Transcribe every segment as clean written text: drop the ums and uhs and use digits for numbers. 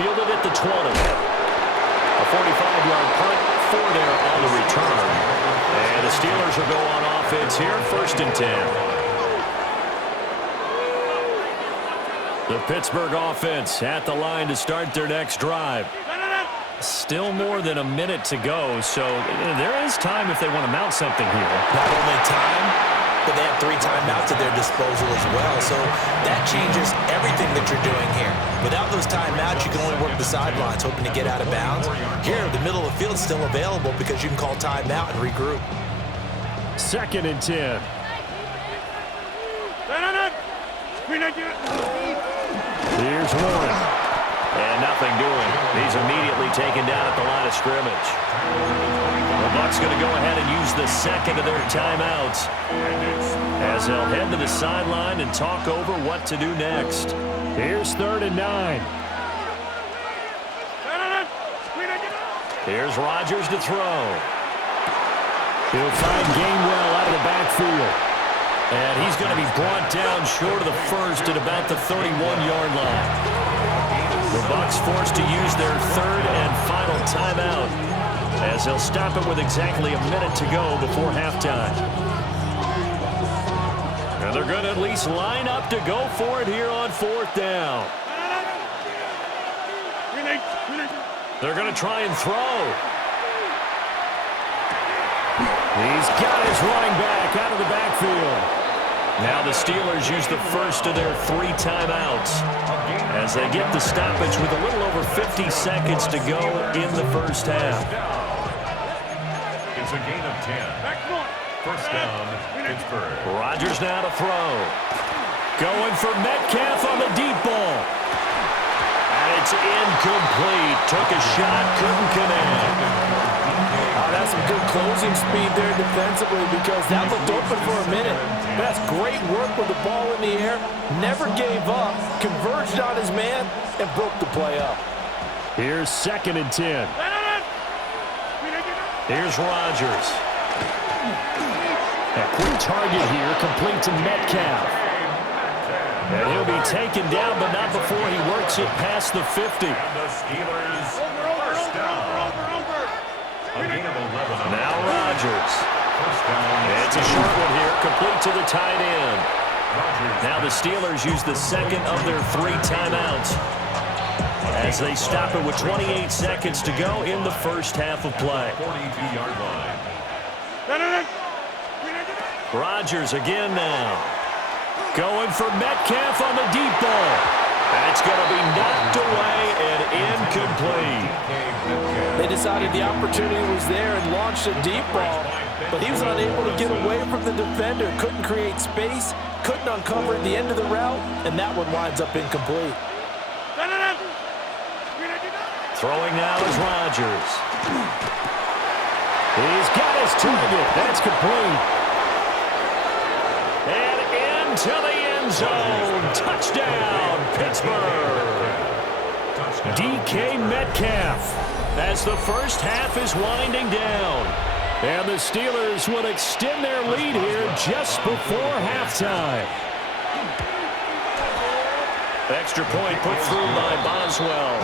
fielded at the 20. A 45-yard punt, 4 there on the return. And the Steelers will go on offense here, 1st and 10. The Pittsburgh offense at the line to start their next drive. Still more than a minute to go, so there is time if they want to mount something here. Not only time, but they have 3 timeouts at their disposal as well, so that changes everything that you're doing here. Without those timeouts, you can only work the sidelines, hoping to get out of bounds. Here, the middle of the field is still available because you can call timeout and regroup. 2nd and 10. Here's Warren. And nothing doing. He's immediately taken down at the line of scrimmage. The Bucs going to go ahead and use the 2nd of their timeouts as they'll head to the sideline and talk over what to do next. Here's 3rd and 9. Here's Rodgers to throw. He'll find Gainwell out of the backfield. And he's going to be brought down short of the first at about the 31-yard line. The Bucs forced to use their 3rd and final timeout as they'll stop it with exactly a minute to go before halftime. And they're going to at least line up to go for it here on 4th down. They're going to try and throw. He's got his running back out of the backfield. Now the Steelers use the first of their 3 timeouts as they get the stoppage with a little over 50 seconds to go in the first half. It's a gain of 10. 1st down, Pittsburgh. Rodgers now to throw. Going for Metcalf on the deep ball. And it's incomplete. Took a shot, couldn't connect. That's some good closing speed there defensively because that looked open for a minute. That's great work with the ball in the air. Never gave up, converged on his man, and broke the play up. Here's 2nd and 10. Here's Rodgers. A quick target here, complete to Metcalf. And he'll be taken down, but not before he works it past the 50. And the Steelers first down. A gain of 11. Now Rodgers. It's a short one here, complete to the tight end. Now the Steelers use the 2nd of their 3 timeouts as they stop it with 28 seconds to go in the first half of play. 42-yard line. Rodgers again now. Going for Metcalf on the deep ball. And it's going to be knocked away and incomplete. They decided the opportunity was there and launched a deep ball, but he was unable to get away from the defender, couldn't create space, couldn't uncover the end of the route, and that one winds up incomplete. Throwing now is Rodgers. He's got his target. That's complete. And into the end zone. Touchdown, Pittsburgh. DK Metcalf as the first half is winding down. And the Steelers will extend their lead here just before halftime. Extra point put through by Boswell.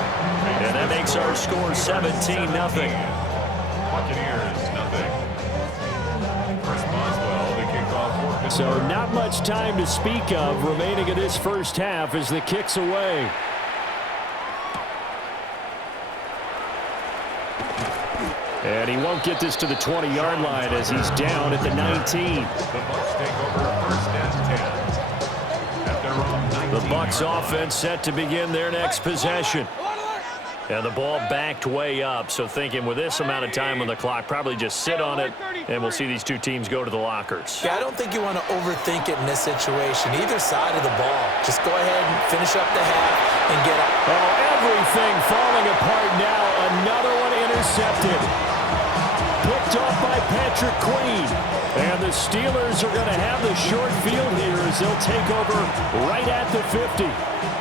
And that makes our score 17-0. Buccaneers, nothing. Chris Boswell, the kickoff for So not much time to speak of remaining in this first half as the kick's away. And he won't get this to the 20-yard line as he's down at the 19. The Bucs take over 1st and 10. At their own 19. The Bucs offense set to begin their next possession. And the ball backed way up, so thinking with this amount of time on the clock, probably just sit on it, and we'll see these two teams go to the lockers. Yeah, I don't think you want to overthink it in this situation. Either side of the ball. Just go ahead and finish up the half and get up. Oh, everything falling apart now. Another one intercepted. Picked off by Patrick Queen. And the Steelers are going to have the short field here as they'll take over right at the 50.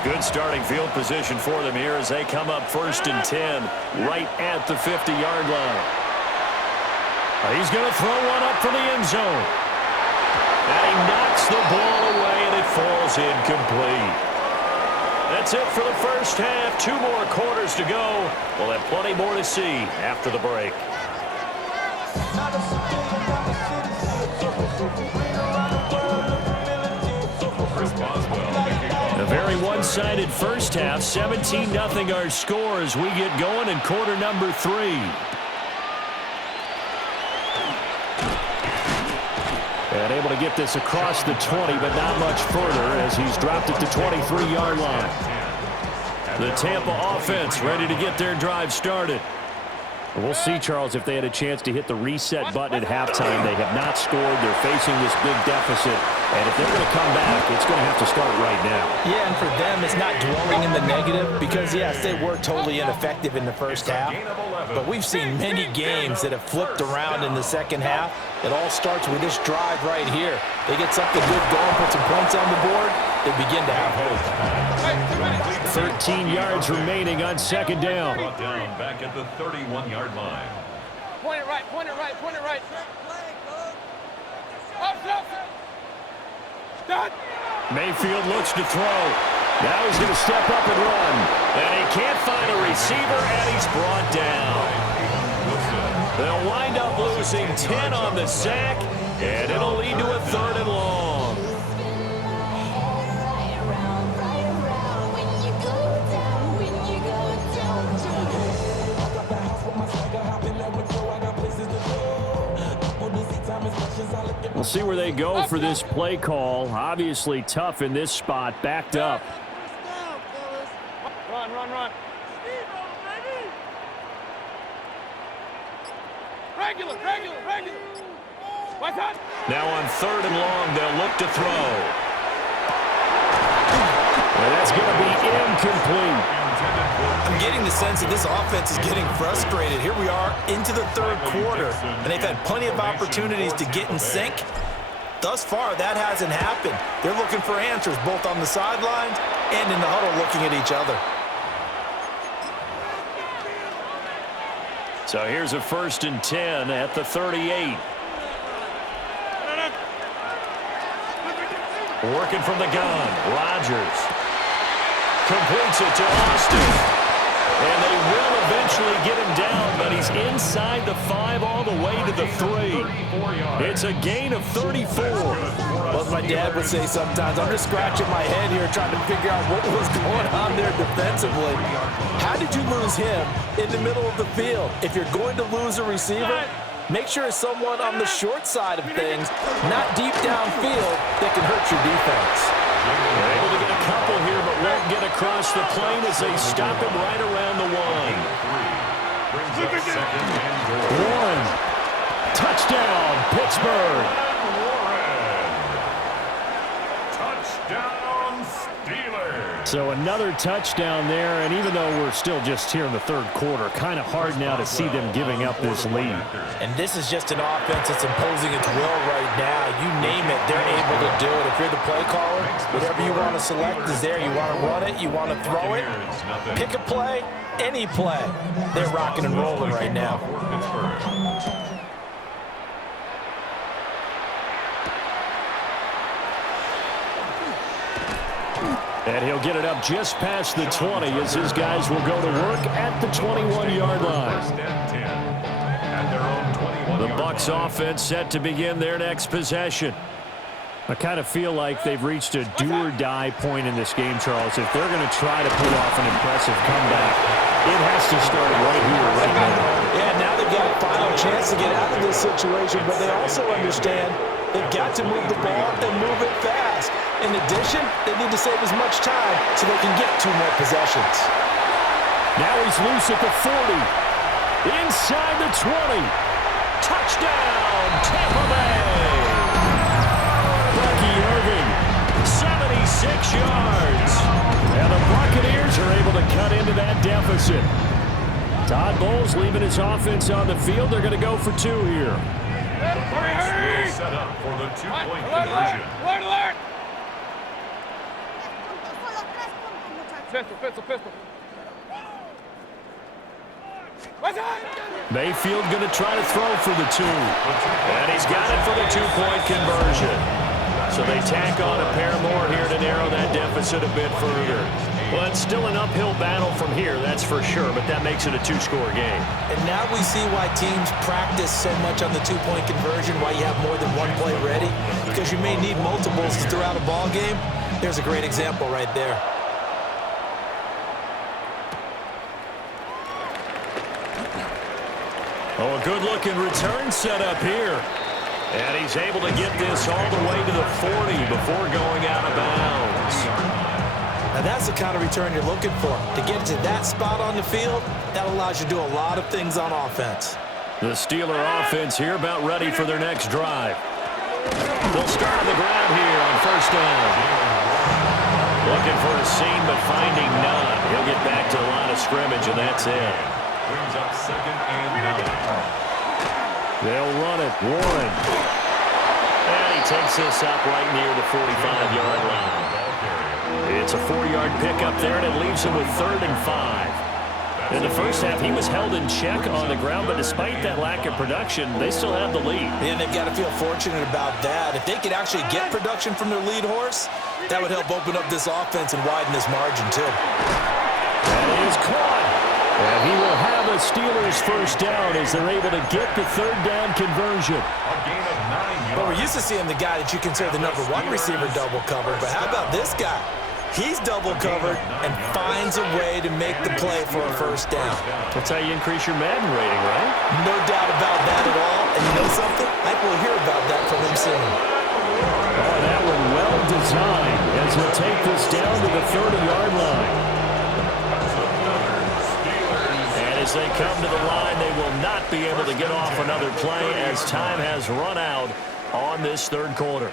Good starting field position for them here as they come up 1st and 10 right at the 50-yard line. He's going to throw one up for the end zone. And he knocks the ball away and it falls incomplete. That's it for the first half. 2 more quarters to go. We'll have plenty more to see after the break. A very one-sided first half. 17-0 our score as we get going in quarter number 3. And able to get this across the 20, but not much further as he's dropped it to 23-yard line. The Tampa offense ready to get their drive started. We'll see, Charles, if they had a chance to hit the reset button at halftime. They have not scored. They're facing this big deficit. And if they're going to come back, it's going to have to start right now. Yeah, and for them, it's not dwelling in the negative because, yes, they were totally ineffective in the first half. But we've seen many games that have flipped around in the second half. It all starts with this drive right here. They get something good going, put some points on the board, they begin to have hope. 13 yards remaining on second down. Brought down back at the 31-yard line. Point it right, point it right, point it right. Done. Mayfield looks to throw. Now he's going to step up and run. And he can't find a receiver, and he's brought down. They'll wind up losing 10 on the sack, and it'll lead to a 3rd and long. We'll see where they go for this play call. Obviously tough in this spot, backed up. Run, run, run. Regular, regular, regular. What's that? Now on 3rd and long, they'll look to throw. And that's going to be incomplete. I'm getting the sense that this offense is getting frustrated. Here we are into the 3rd quarter, and they've had plenty of opportunities to get in sync. Thus far, that hasn't happened. They're looking for answers both on the sidelines and in the huddle looking at each other. So here's a 1st and 10 at the 38. Working from the gun, Rodgers completes it to Austin. And they will eventually get him down, but he's inside the 5 all the way to the 3. It's a gain of 34. Well, as my dad would say sometimes, I'm just scratching my head here trying to figure out what was going on there defensively. How did you lose him in the middle of the field? If you're going to lose a receiver, make sure it's someone on the short side of things, not deep downfield, that can hurt your defense. They're able to get a couple here, but won't get across the plane as they stop him right around the 1. Warren, touchdown, Pittsburgh. Touchdown, Steelers. So another touchdown there, and even though we're still just here in the 3rd quarter, kind of hard now to see them giving up this lead. And this is just an offense that's imposing its will right now. You name it, they're able to do it. If you're the play caller, whatever you want to select is there. You want to run it, you want to throw it, pick a play, any play. They're rocking and rolling right now. And he'll get it up just past the 20 as his guys will go to work at the 21-yard line. The Bucs offense set to begin their next possession. I kind of feel like they've reached a do-or-die point in this game, Charles. If they're going to try to pull off an impressive comeback, it has to start right here, right now. Yeah, now they've got a final chance to get out of this situation, but they also understand they've got to move the ball and move it fast. In addition, they need to save as much time so they can get 2 more possessions. Now he's loose at the 40. Inside the 20. Touchdown, Tampa Bay. Bucky Irving, 76 yards. And the Buccaneers are able to cut into that deficit. Todd Bowles leaving his offense on the field. They're going to go for 2 here. Hurry! Set up for the 2-point conversion. Alert, alert! Pistol, pistol, pistol. What's that? Mayfield going to try to throw for the 2. And he's got it for the 2-point conversion. So they tack on a pair more here to narrow that deficit a bit further. Well, it's still an uphill battle from here, that's for sure, but that makes it a two-score game. And now we see why teams practice so much on the two-point conversion, why you have more than one play ready, because you may need multiples throughout a ball game. Here's a great example right there. Oh, a good-looking return set up here. And he's able to get this all the way to the 40 before going out of bounds. Now that's the kind of return you're looking for. To get to that spot on the field, that allows you to do a lot of things on offense. The Steeler offense here about ready for their next drive. They'll start on the ground here on first down. Looking for a seam, but finding none. He'll get back to the line of scrimmage, and that's it. Brings up 2nd and 9. They'll run it. Warren. And he takes this up right near the 45-yard line. It's a 4-yard pickup there, and it leaves him with 3rd and 5. In the first half, he was held in check on the ground, but despite that lack of production, they still have the lead. And they've got to feel fortunate about that. If they could actually get production from their lead horse, that would help open up this offense and widen this margin, too. And it is caught. And he will have a Steelers first down as they're able to get the 3rd down conversion. A gain of 9 yards. Well, we're used to seeing the guy that you consider the #1 receiver double covered, but how about this guy? He's double covered and finds a way to make the play for a first down. That's how you increase your Madden rating, right? No doubt about that at all. And you know something? I think we'll hear about that from him soon. Oh, that one well designed as he'll take this down to the 30-yard line. And as they come to the line, they will not be able to get off another play as time has run out on this 3rd quarter.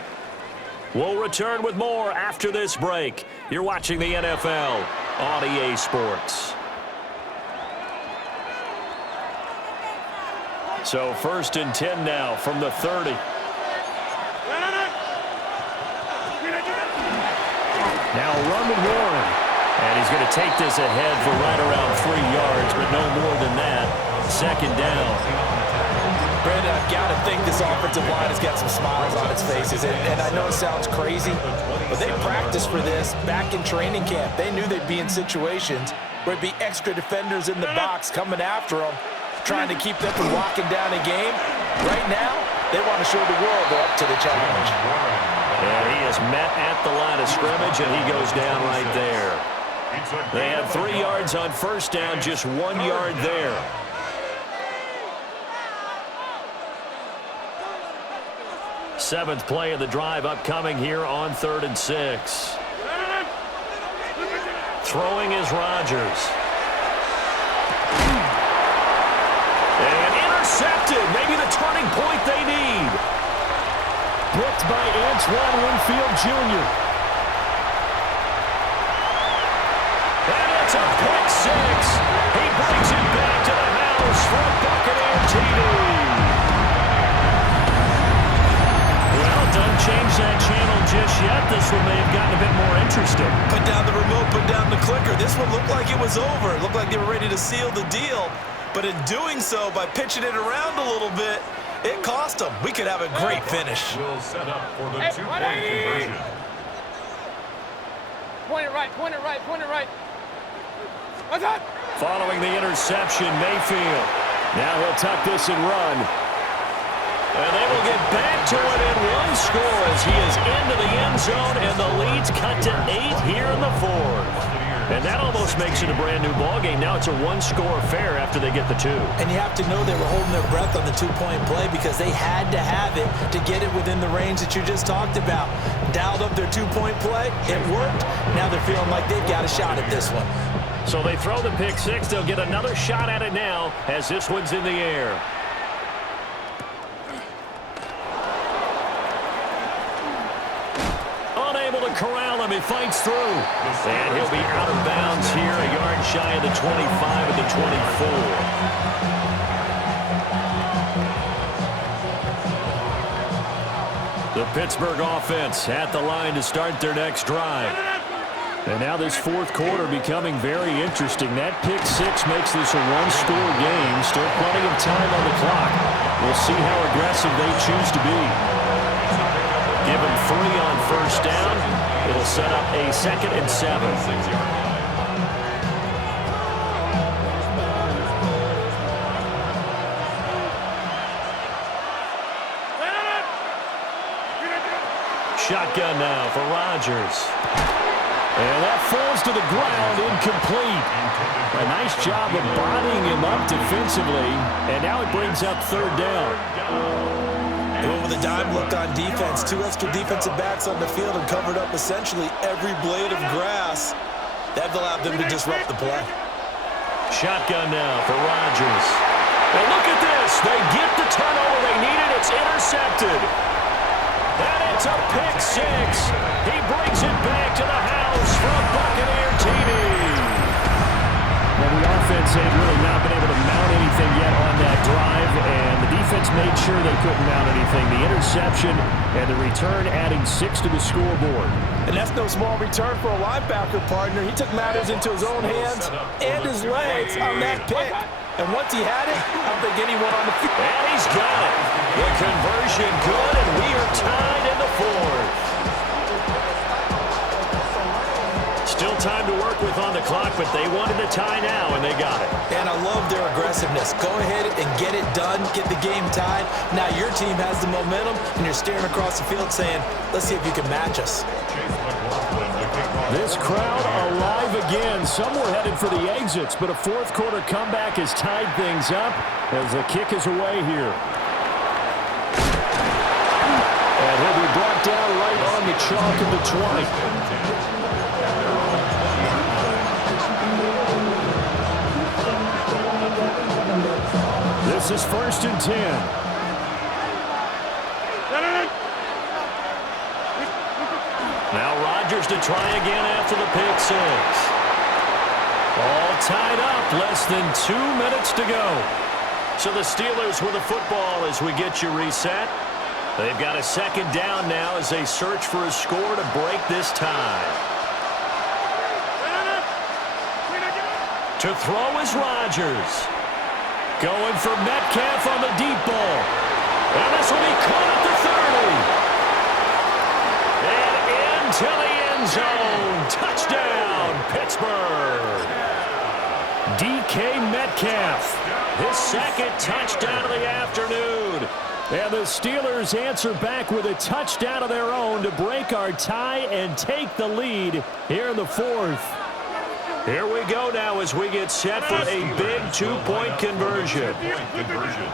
We'll return with more after this break. You're watching the NFL on EA Sports. So 1st and 10 now from the 30. Now run with Warren. And he's going to take this ahead for right around 3 yards, but no more than that. 2nd down. Brandon, I've got to think this offensive line has got some smiles on its faces. And I know it sounds crazy, but they practiced for this back in training camp. They knew they'd be in situations where it'd be extra defenders in the box coming after them, trying to keep them from locking down a game. Right now, they want to show the world they're up to the challenge. And he is met at the line of scrimmage, and he goes down right there. They had 3 yards on first down, just 1 yard there. Seventh play of the drive upcoming here on 3rd and 6. Throwing is Rodgers. And intercepted. Maybe the turning point they need. Blocked by Antoine Winfield Jr. And it's a pick 6. He brings it back to the house for a Buccaneer TD. Don't change that channel just yet. This one may have gotten a bit more interesting. Put down the remote, put down the clicker. This one looked like it was over. It looked like they were ready to seal the deal. But in doing so, by pitching it around a little bit, it cost them. We could have a great finish. Will set up for the 2-point conversion. Point it right, point it right, point it right. What's that? Following the interception, Mayfield. Now he'll tuck this and run. And they will get back to it in 1 score as he is into the end zone, and the lead's cut to 8 here in the 4th. And that almost makes it a brand-new ballgame. Now it's a 1-score affair after they get the 2. And you have to know they were holding their breath on the 2-point play because they had to have it to get it within the range that you just talked about. Dialed up their 2-point play. It worked. Now they're feeling like they've got a shot at this one. So they throw the pick 6. They'll get another shot at it now as this one's in the air. Corral him, he fights through. And he'll be out of bounds here, a yard shy of the 25 of the 24. The Pittsburgh offense at the line to start their next drive. And now this 4th quarter becoming very interesting. That pick 6 makes this a 1-score game. Still plenty of time on the clock. We'll see how aggressive they choose to be. Give him 3 on first down. It'll set up a 2nd and 7. Shotgun now for Rodgers. And that falls to the ground, incomplete. A nice job of bodying him up defensively, and now it brings up third down. They went with a dime look on defense. 2 extra defensive backs on the field and covered up essentially every blade of grass. That allowed them to disrupt the play. Shotgun now for Rodgers. And look at this. They get the turnover they needed. It's intercepted. And it's a pick six. He brings it back to the house from Buccaneer TV. Now, the offense had really not been able to mount anything yet on that drive, and the defense made sure they couldn't mount anything. The interception and the return adding 6 to the scoreboard. And that's no small return for a linebacker, partner. He took matters into his own hands and his legs on that pick. And once he had it, I don't think anyone on the field. And he's got it. The conversion good, and we are tied in the fourth. Still time to work with on the clock, but they wanted the tie now, and they got it. And I love their aggressiveness. Go ahead and get it done, get the game tied. Now your team has the momentum, and you're staring across the field saying, let's see if you can match us. This crowd alive again. Some were headed for the exits, but a fourth quarter comeback has tied things up as the kick is away here. And he'll be brought down right on the chalk of the 20. This is 1st and 10. Now Rodgers to try again after the pick six. All tied up, less than 2 minutes to go. So the Steelers with the football as we get you reset. They've got a second down now as they search for a score to break this tie. To throw is Rodgers. Going for Metcalf on the deep ball. And this will be caught at the 30. To the end zone. Touchdown, Pittsburgh. DK Metcalf. His second touchdown of the afternoon. And the Steelers answer back with a touchdown of their own to break our tie and take the lead here in the fourth. Here we go now as we get set for a big 2-point conversion.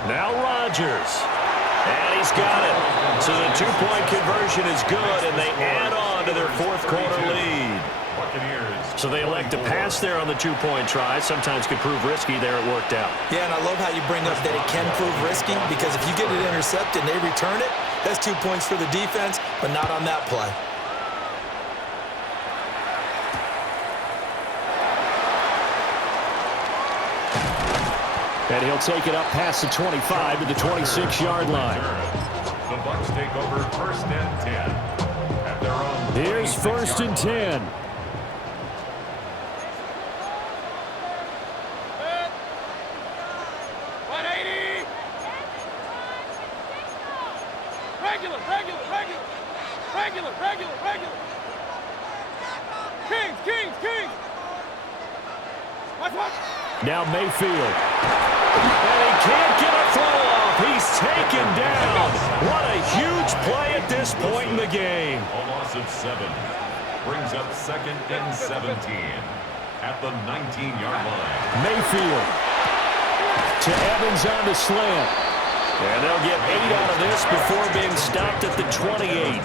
Now Rodgers. And he's got it. So the 2-point conversion is good, and they add on to their fourth quarter lead. So they elect to pass there on the 2-point try. Sometimes could prove risky. There it worked out. Yeah, and I love how you bring up that it can prove risky, because if you get it intercepted and they return it, that's 2 points for the defense, but not on that play. And he'll take it up past the 25 to the 26-yard line. The Bucs take over 1st and 10 at their own. Here's 1st and 10. Regular. Kings. Watch. Now Mayfield. And he can't get a throw off. He's taken down. What a huge play at this point in the game. A loss of 7 brings up 2nd and 17 at the 19-yard line. Mayfield to Evans on the slant. And they'll get 8 out of this before being stopped at the 28.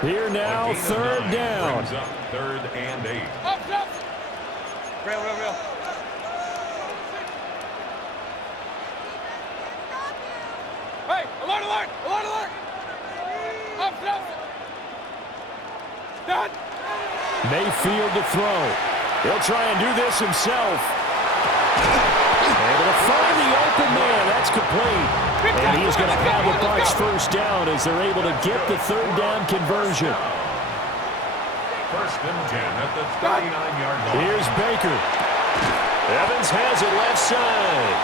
Here now, 3rd down. Brings up 3rd and 8. Up. Real. Hey, alert! Up. Done. Mayfield to throw. He'll try and do this himself. Able to find the open man. That's complete. And he's going to have the Bucs first down as they're able to get the 3rd down conversion. 1st and 10 at the 39-yard line. Here's Baker. Evans has it left side.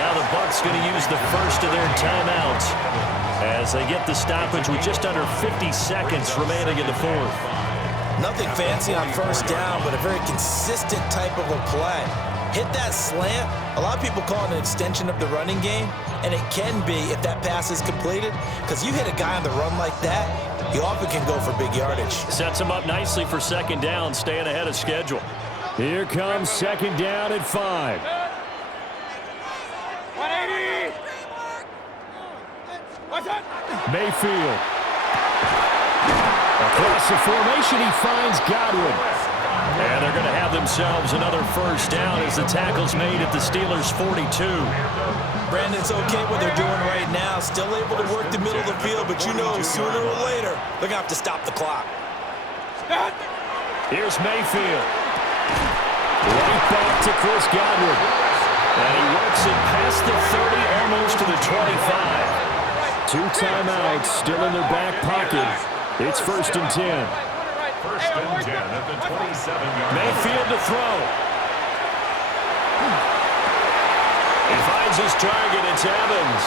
Now the Bucs going to use the first of their timeouts as they get the stoppage with just under 50 seconds remaining in the fourth. Nothing fancy on 1st down, but a very consistent type of a play. Hit that slant. A lot of people call it an extension of the running game, and it can be if that pass is completed, because you hit a guy on the run like that, He often can go for big yardage. Sets him up nicely for second down, staying ahead of schedule. Here comes second down at 5. 180. What's that? Mayfield. Across the formation, he finds Godwin. And they're going to have themselves another first down as the tackle's made at the Steelers' 42. Brandon, it's okay what they're doing right now. Still able to work the middle of the field, but you know sooner or later they're going to have to stop the clock. Here's Mayfield. Right back to Chris Godwin. And he works it past the 30, almost to the 25. 2 timeouts still in their back pocket. It's 1st and 10. 1st and 10 at the 27-yard line. Mayfield to throw. He finds his target. It's Evans.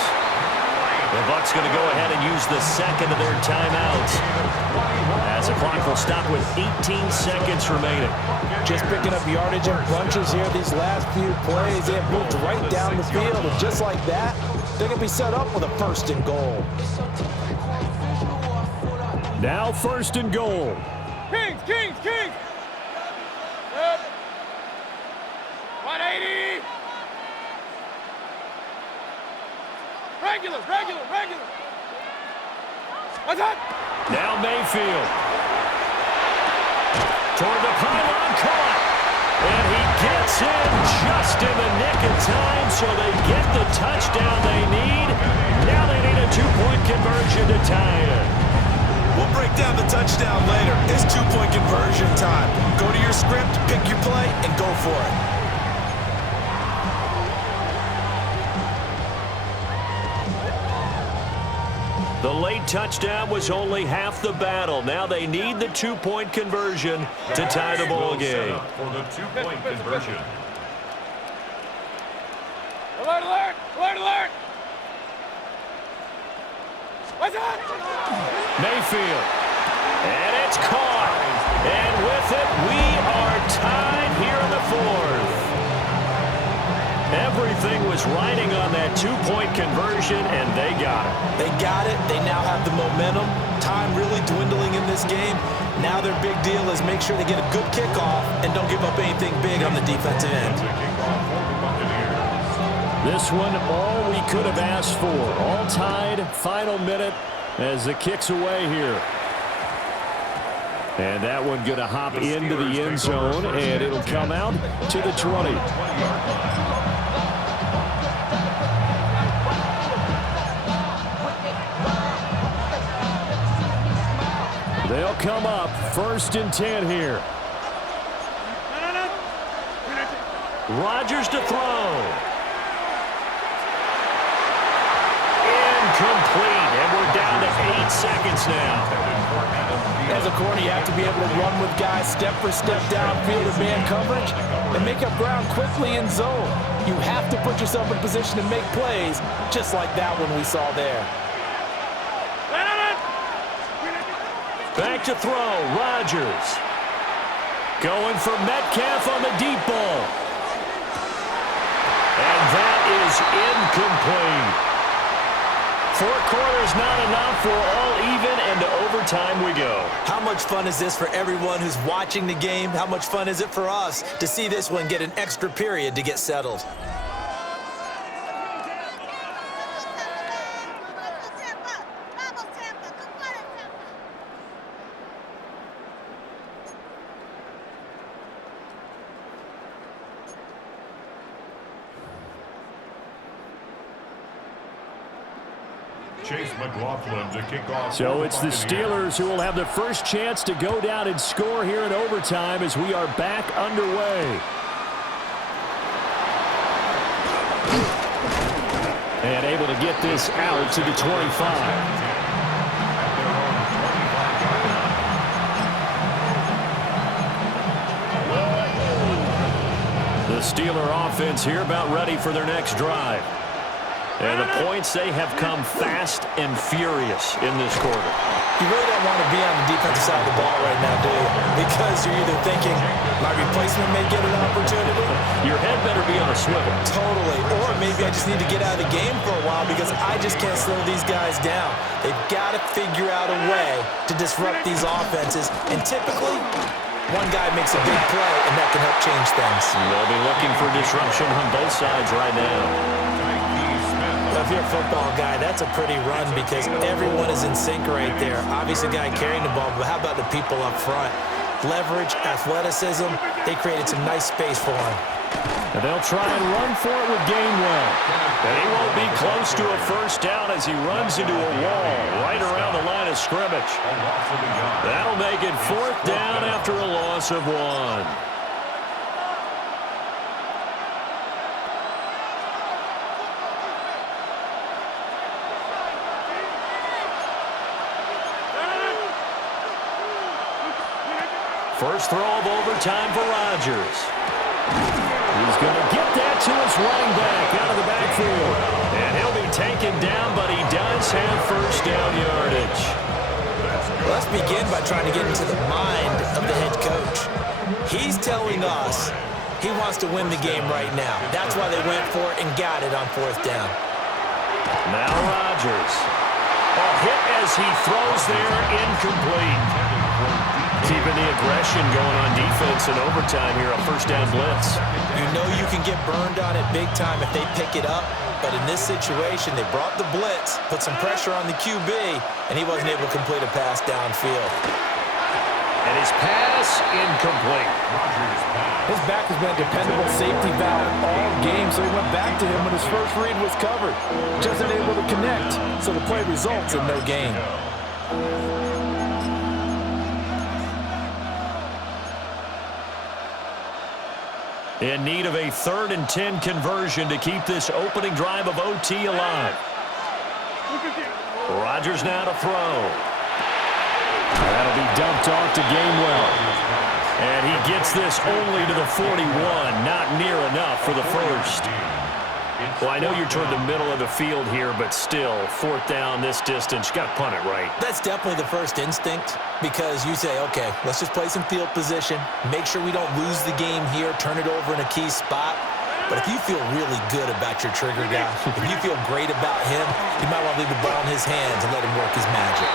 The Bucs going to go ahead and use the second of their timeouts, as the clock will stop with 18 seconds remaining. Just picking up yardage in bunches here these last few plays. They have moved right down the field, and just like that, they're going to be set up with a 1st and goal. Now 1st and goal. Kings. 180. Regular. What's that? Now Mayfield. Toward the pylon, caught. And he gets in just in the nick of time, so they get the touchdown they need. Now they need a 2-point conversion to tie it. We'll break down the touchdown later. It's 2-point conversion time. Go to your script, pick your play, and go for it. The late touchdown was only half the battle. Now they need the 2-point conversion to tie the ball game. For the 2-point conversion. Alert. What's that? Mayfield. And it's caught. And with it, we are tied here in the 4th. Everything was riding on that 2-point conversion, and they got it. They got it. They now have the momentum. Time really dwindling in this game. Now their big deal is make sure they get a good kickoff and don't give up anything big on the defensive end. This one, all we could have asked for. All tied, final minute as the kick's away here. And that one going to hop into the end zone, and it'll come out to the 20. They'll come up 1st and 10 here. Rodgers to throw. Incomplete, and we're down to 8 seconds now. As a corner, you have to be able to run with guys step for step downfield in man coverage and make up ground quickly in zone. You have to put yourself in position to make plays, just like that one we saw there. Back to throw, Rodgers. Going for Metcalf on the deep ball. And that is incomplete. 4 quarters not enough. We're all even, and to overtime we go. How much fun is this for everyone who's watching the game? How much fun is it for us to see this one get an extra period to get settled? Chase McLaughlin to kick off. So it's the Steelers who will have the first chance to go down and score here in overtime as we are back underway. And able to get this out to the 25. The Steeler offense here about ready for their next drive. And the points, they have come fast and furious in this quarter. You really don't want to be on the defensive side of the ball right now, do you? Because you're either thinking, my replacement may get an opportunity. Your head better be on a swivel. Totally. Or maybe I just need to get out of the game for a while because I just can't slow these guys down. They've got to figure out a way to disrupt these offenses. And typically, one guy makes a big play, and that can help change things. They'll be looking for disruption on both sides right now. If you're a football guy, that's a pretty run because everyone is in sync right there. Obviously, the guy carrying the ball, but how about the people up front? Leverage, athleticism, they created some nice space for him. And they'll try and run for it with Gainwell. And he won't be close to a first down as he runs into a wall right around the line of scrimmage. That'll make it 4th down after a loss of 1. First throw of overtime for Rodgers. He's going to get that to his running back out of the backfield. And he'll be taken down, but he does have first down yardage. Let's begin by trying to get into the mind of the head coach. He's telling us he wants to win the game right now. That's why they went for it and got it on 4th down. Now Rodgers. A hit as he throws there, incomplete. Keeping the aggression going on defense in overtime here, a first down blitz. You know you can get burned on it big time if they pick it up, but in this situation, they brought the blitz, put some pressure on the QB, and he wasn't able to complete a pass downfield. And his pass incomplete. His back has been a dependable safety valve all game, so he went back to him when his first read was covered. Just unable to connect, so the play results in no gain. In need of a 3rd and 10 conversion to keep this opening drive of OT alive. Rodgers now to throw. That'll be dumped off to Gainwell. And he gets this only to the 41. Not near enough for the first. Well, I know you're toward the middle of the field here, but still, 4th down this distance, you got to punt it right. That's definitely the first instinct because you say, okay, let's just play some field position, make sure we don't lose the game here, turn it over in a key spot. But if you feel really good about your trigger guy, if you feel great about him, you might want to leave the ball in his hands and let him work his magic.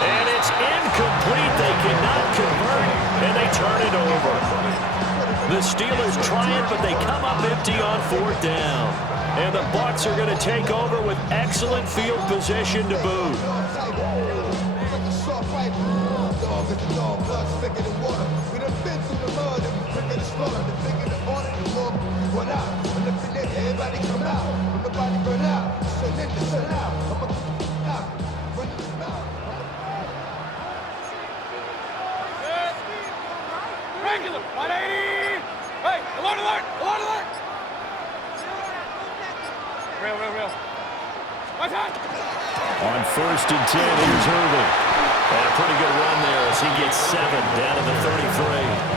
And it's incomplete. They cannot convert, and they turn it over. The Steelers try it, but they come up empty on 4th down. And the Bucs are going to take over with excellent field position to boot. Regular, 180. Hey, alert, alert, alert, alert. Real. Watch out. On 1st and 10, here's Irvin. And a pretty good run there as he gets 7 down to the 33.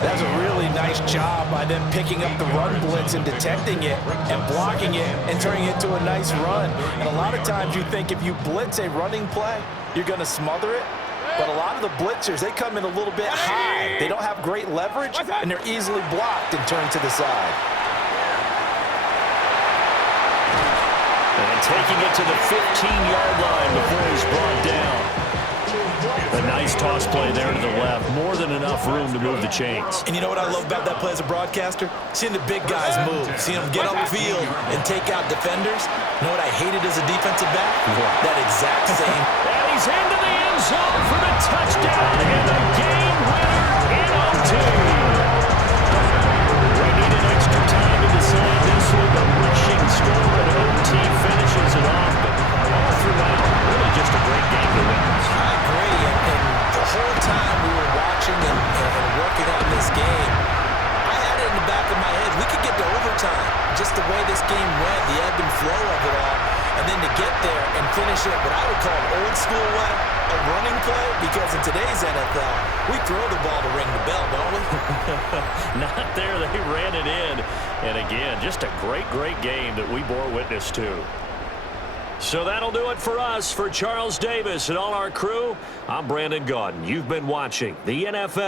That's a really nice job by them picking up the run blitz and detecting it and blocking it and turning it into a nice run. And a lot of times you think if you blitz a running play, you're going to smother it. But a lot of the blitzers, they come in a little bit high. They don't have great leverage, and they're easily blocked and turned to the side. And taking it to the 15-yard line before he's brought down. A nice toss play there to the left. More than enough room to move the chains. And you know what I love about that play as a broadcaster? Seeing the big guys move. Seeing them get upfield and take out defenders. You know what I hated as a defensive back? That exact same. And he's into the end zone for the touchdown and the game winner in OT. We needed extra time to decide this one. The rushing score at OT finishes it off. But all throughout, really just a great game to witness. I agree. And the whole time we were watching and working on this game, I had it in the back of my head. We could get to overtime. Just the way this game went, the ebb and flow of it all. And then to get there and finish it what I would call an old school way, a running play? Because in today's NFL, we throw the ball to ring the bell, don't we? Not there. They ran it in. And again, just a great, great game that we bore witness to. So that'll do it for us. For Charles Davis and all our crew, I'm Brandon Gaudin. You've been watching the NFL.